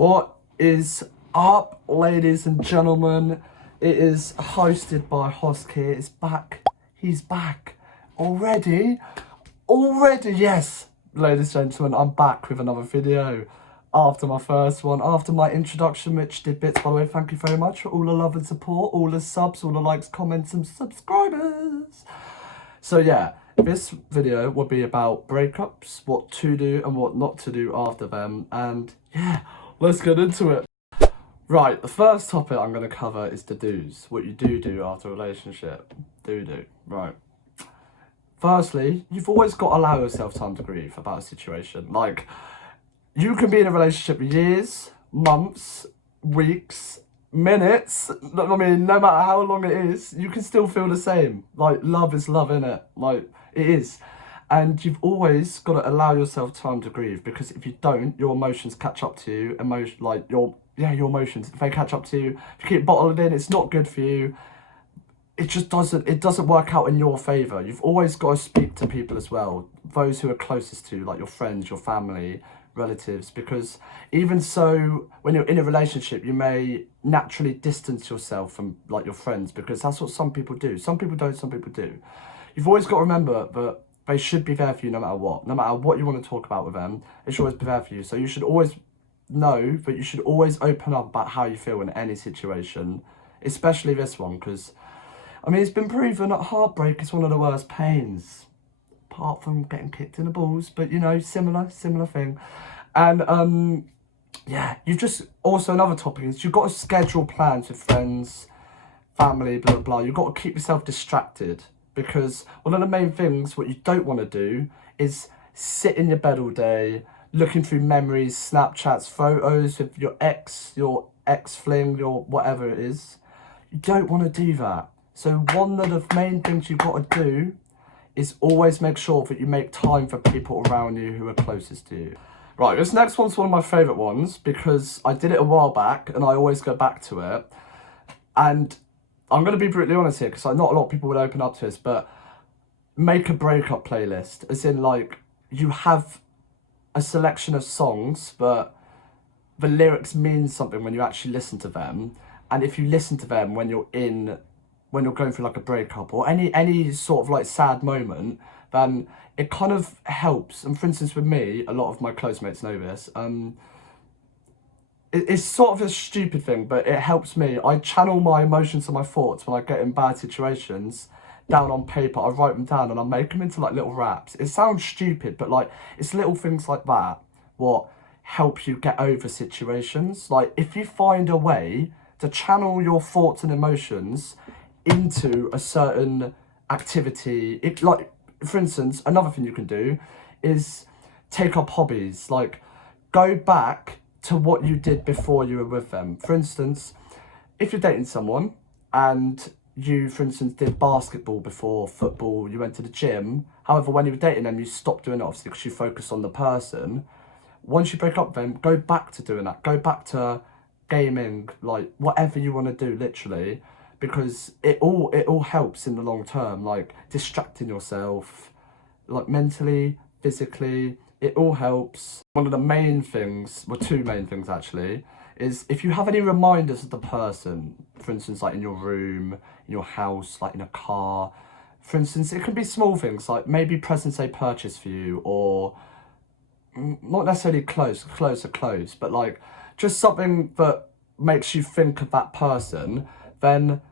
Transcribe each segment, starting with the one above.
What is up, ladies and gentlemen? It is hosted by Hoski. It's back. He's back. Already, yes. Ladies and gentlemen, I'm back with another video. After my first one, after my introduction, which did bits, by the way, thank you very much for all the love and support, all the subs, all the likes, comments, and subscribers. So yeah, this video will be about breakups, what to do and what not to do after them, and yeah, let's get into it. Right, the first topic I'm going to cover is the do's, what you do after a relationship. Right. Firstly, you've always got to allow yourself time to grieve about a situation. Like, you can be in a relationship for years, months, weeks, minutes. I mean, no matter how long it is, you can still feel the same. Like, love is love, innit? Like, it is. And you've always got to allow yourself time to grieve, because if you don't, your emotions catch up to you. Your emotions, if they catch up to you, if you keep bottled in, it's not good for you. It doesn't work out in your favour. You've always got to speak to people as well, those who are closest to you, like your friends, your family, relatives, because even so, when you're in a relationship, you may naturally distance yourself from like your friends, because that's what some people do. Some people don't, some people do. You've always got to remember that they should be there for you no matter what. No matter what you want to talk about with them, they should always be there for you. So you should always know that you should always open up about how you feel in any situation, especially this one, because I mean, it's been proven that heartbreak is one of the worst pains, apart from getting kicked in the balls, but you know, similar thing. And yeah, you've just, also another topic is you've got to schedule plans with friends, family, blah, blah, blah. You've got to keep yourself distracted, because one of the main things, what you don't want to do is sit in your bed all day, looking through memories, Snapchats, photos with your ex-fling, your whatever it is. You don't want to do that. So one of the main things you've got to do is always make sure that you make time for people around you who are closest to you. Right, this next one's one of my favourite ones, because I did it a while back and I always go back to it. And I'm going to be brutally honest here, because not a lot of people would open up to this, but make a breakup playlist. As in, like, you have a selection of songs, but the lyrics mean something when you actually listen to them. And if you listen to them when you're going through like a breakup or any sort of like sad moment, then it kind of helps. And for instance, with me, a lot of my close mates know this. It's sort of a stupid thing, but it helps me. I channel my emotions and my thoughts when I get in bad situations down on paper. I write them down and I make them into like little raps. It sounds stupid, but like it's little things like that what help you get over situations. Like if you find a way to channel your thoughts and emotions into a certain activity, like for instance, another thing you can do is take up hobbies. Like go back to what you did before you were with them. For instance, if you're dating someone and you, for instance, did basketball before football, you went to the gym. However, when you were dating them, you stopped doing it, obviously, because you focused on the person. Once you break up with them, go back to doing that. Go back to gaming, like whatever you want to do, literally, because it all helps in the long term. Like distracting yourself, like mentally, physically, it all helps. One of the main things, well, two main things actually, is if you have any reminders of the person, for instance, like in your room, in your house, like in a car. For instance, it can be small things, like maybe presents they purchased for you, or not necessarily clothes are clothes, but like just something that makes you think of that person. Then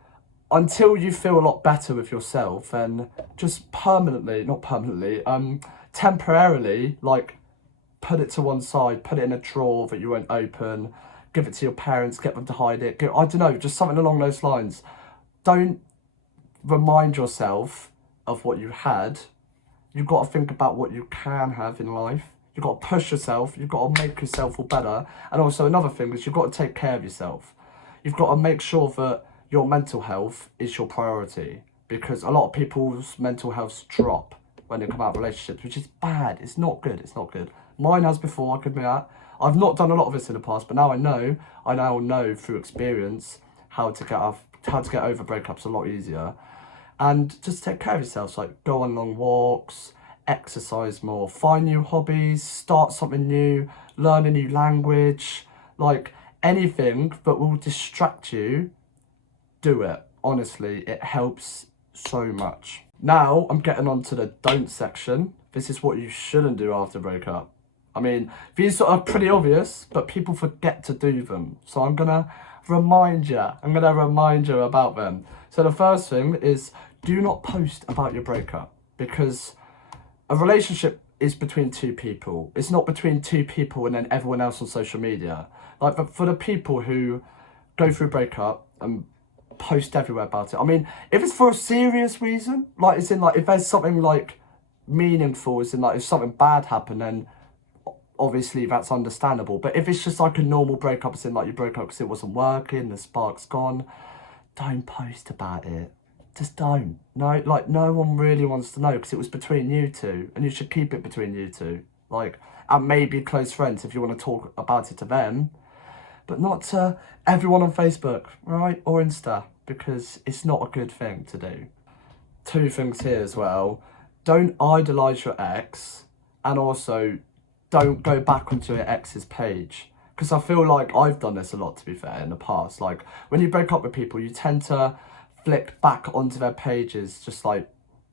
until you feel a lot better with yourself, then just temporarily, like put it to one side, put it in a drawer that you won't open, give it to your parents, get them to hide it. I don't know, just something along those lines. Don't remind yourself of what you had. You've got to think about what you can have in life. You've got to push yourself. You've got to make yourself feel better. And also another thing is you've got to take care of yourself. You've got to make sure that your mental health is your priority, because a lot of people's mental health drop when they come out of relationships, which is bad. It's not good. It's not good. Mine has before, I can admit that. I've not done a lot of this in the past, but now I now know through experience how to get over breakups a lot easier. And just take care of yourself. So like go on long walks, exercise more, find new hobbies, start something new, learn a new language, Like, anything that will distract you, do it. Honestly, it helps so much. Now, I'm getting on to the don't section. This is what you shouldn't do after a breakup. I mean, these are pretty obvious, but people forget to do them. So I'm gonna remind you. About them. So the first thing is, do not post about your breakup, because a relationship is between two people. It's not between two people and then everyone else on social media. Like, but for the people who go through a breakup and post everywhere about it. I mean, if it's for a serious reason, like, it's in, like, if there's something like meaningful, as in, like, if something bad happened, then obviously that's understandable. But if it's just like a normal breakup, as in, like, you broke up because it wasn't working, the spark's gone, don't post about it. Just don't. No, like, no one really wants to know, because it was between you two, and you should keep it between you two. Like, and maybe close friends if you want to talk about it to them, but not to everyone on Facebook, right? Or Insta, because it's not a good thing to do. Two things here as well. Don't idolise your ex, and also don't go back onto your ex's page. Because I feel like I've done this a lot, to be fair, in the past. Like, when you break up with people, you tend to flick back onto their pages just like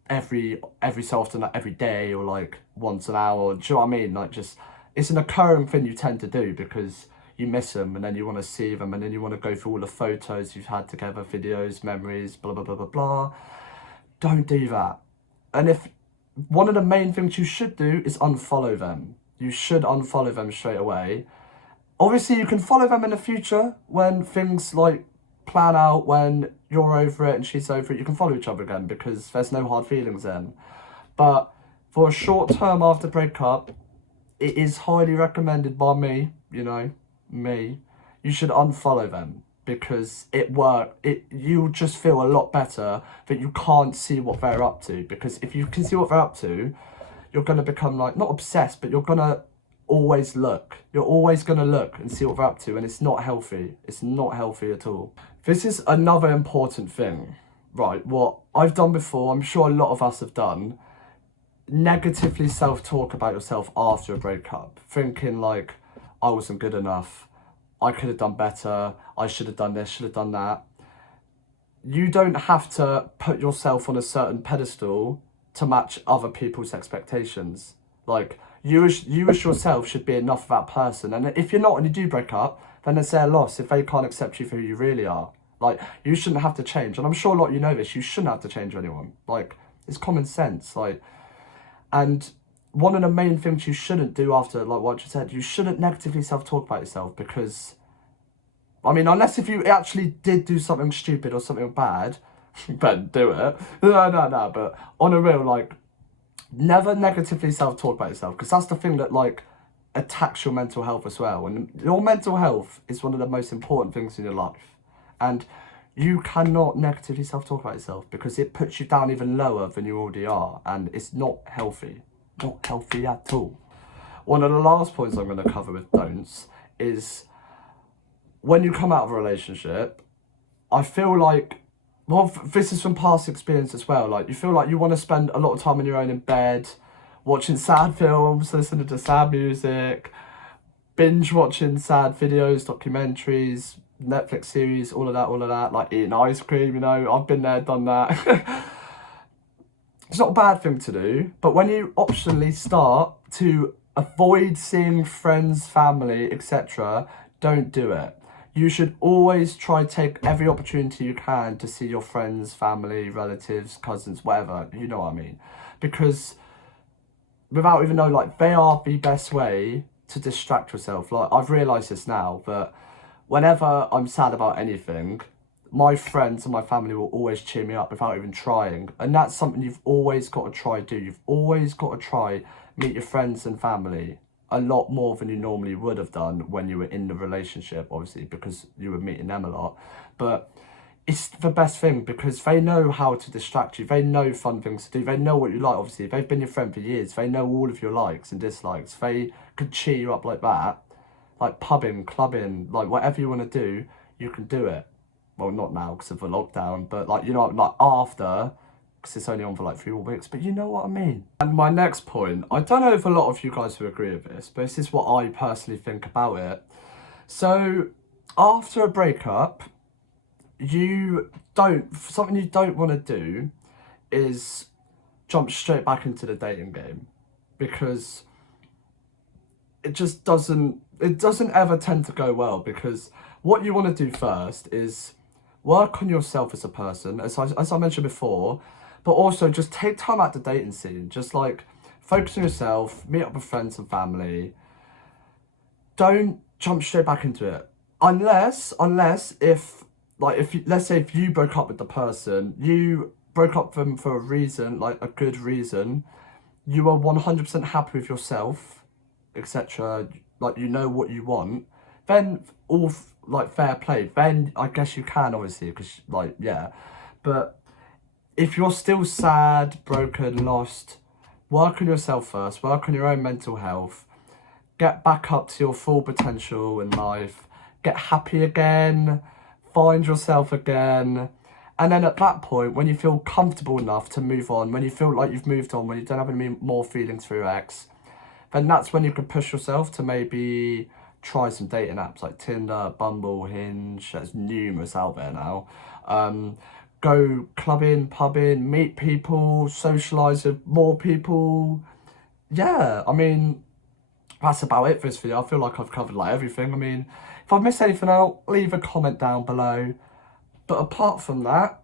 every so often, like every day, or like once an hour. Do you know what I mean? Like, just, it's an occurring thing you tend to do because you miss them, and then you want to see them, and then you want to go through all the photos you've had together, videos, memories, blah, blah, blah, blah, blah. Don't do that. And if one of the main things you should do is unfollow them. You should unfollow them straight away. Obviously, you can follow them in the future when things like plan out, when you're over it and she's over it. You can follow each other again because there's no hard feelings then. But for a short term after breakup, it is highly recommended by me, you should unfollow them, because you'll just feel a lot better that you can't see what they're up to. Because if you can see what they're up to, you're going to become, like, not obsessed, but you're going to always look. You're always going to look and see what they're up to, and it's not healthy. It's not healthy at all. This is another important thing, right? What I've done before, I'm sure a lot of us have done, negatively self-talk about yourself after a breakup, thinking like, I wasn't good enough, I could have done better, I should have done this, should have done that. You don't have to put yourself on a certain pedestal to match other people's expectations. Like, you as yourself should be enough of that person. And if you're not and you do break up, then it's their loss if they can't accept you for who you really are. Like, you shouldn't have to change. And I'm sure a lot of you know this, you shouldn't have to change anyone. Like, it's common sense. Like, and one of the main things you shouldn't do after, like what you said, you shouldn't negatively self-talk about yourself, because, I mean, unless if you actually did do something stupid or something bad, but do it. No, but on a real, like, never negatively self-talk about yourself, because that's the thing that, like, attacks your mental health as well. And your mental health is one of the most important things in your life. And you cannot negatively self-talk about yourself, because it puts you down even lower than you already are, and it's not healthy. Not healthy at all. One of the last points I'm going to cover with don'ts is, when you come out of a relationship, I feel like, well, this is from past experience as well, like, you feel like you want to spend a lot of time on your own in bed, watching sad films, listening to sad music, binge watching sad videos, documentaries, Netflix series, all of that, like eating ice cream, I've been there, done that. It's not a bad thing to do, but when you optionally start to avoid seeing friends, family, etc., don't do it. You should always try to take every opportunity you can to see your friends, family, relatives, cousins, whatever, you know what I mean. Because without even knowing, like, they are the best way to distract yourself. Like, I've realised this now, that whenever I'm sad about anything, my friends and my family will always cheer me up without even trying. And that's something you've always got to try do. You've always got to try meet your friends and family a lot more than you normally would have done when you were in the relationship, obviously, because you were meeting them a lot. But it's the best thing, because they know how to distract you. They know fun things to do. They know what you like, obviously. They've been your friend for years. They know all of your likes and dislikes. They could cheer you up like that. Like pubbing, clubbing, like whatever you want to do, you can do it. Well, not now because of the lockdown, but like, like after, because it's only on for like 3 more weeks, but you know what I mean. And my next point, I don't know if a lot of you guys will agree with this, but this is what I personally think about it. So after a breakup, something you don't want to do is jump straight back into the dating game, because it doesn't ever tend to go well, because what you want to do first is work on yourself as a person, as I mentioned before, but also just take time out the dating scene. Just like focus on yourself, meet up with friends and family. Don't jump straight back into it. Unless let's say if you broke up with the person, you broke up with them for a reason, like a good reason, you are 100% happy with yourself, etc. Like, you know what you want, then like fair play. Then I guess you can, obviously, because like, yeah. But if you're still sad, broken, lost, work on yourself first, work on your own mental health, get back up to your full potential in life, get happy again, find yourself again. And then at that point, when you feel comfortable enough to move on, when you feel like you've moved on, when you don't have any more feelings for your ex, then that's when you can push yourself to maybe try some dating apps like Tinder, Bumble, Hinge. There's numerous out there now. Go clubbing, pubbing, meet people, socialise with more people. Yeah, I mean, that's about it for this video. I feel like I've covered like everything. I mean, if I've missed anything out, leave a comment down below. But apart from that,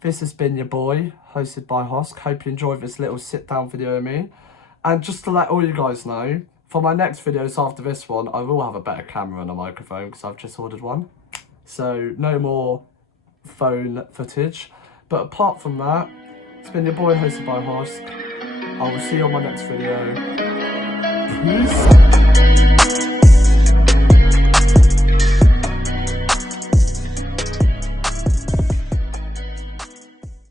this has been your boy, hosted by Hosk. Hope you enjoyed this little sit down video with me. And just to let all you guys know, for my next videos after this one, I will have a better camera and a microphone, because I've just ordered one. So no more phone footage. But apart from that, it's been your boy, hosted by Hosk. I will see you on my next video. Peace.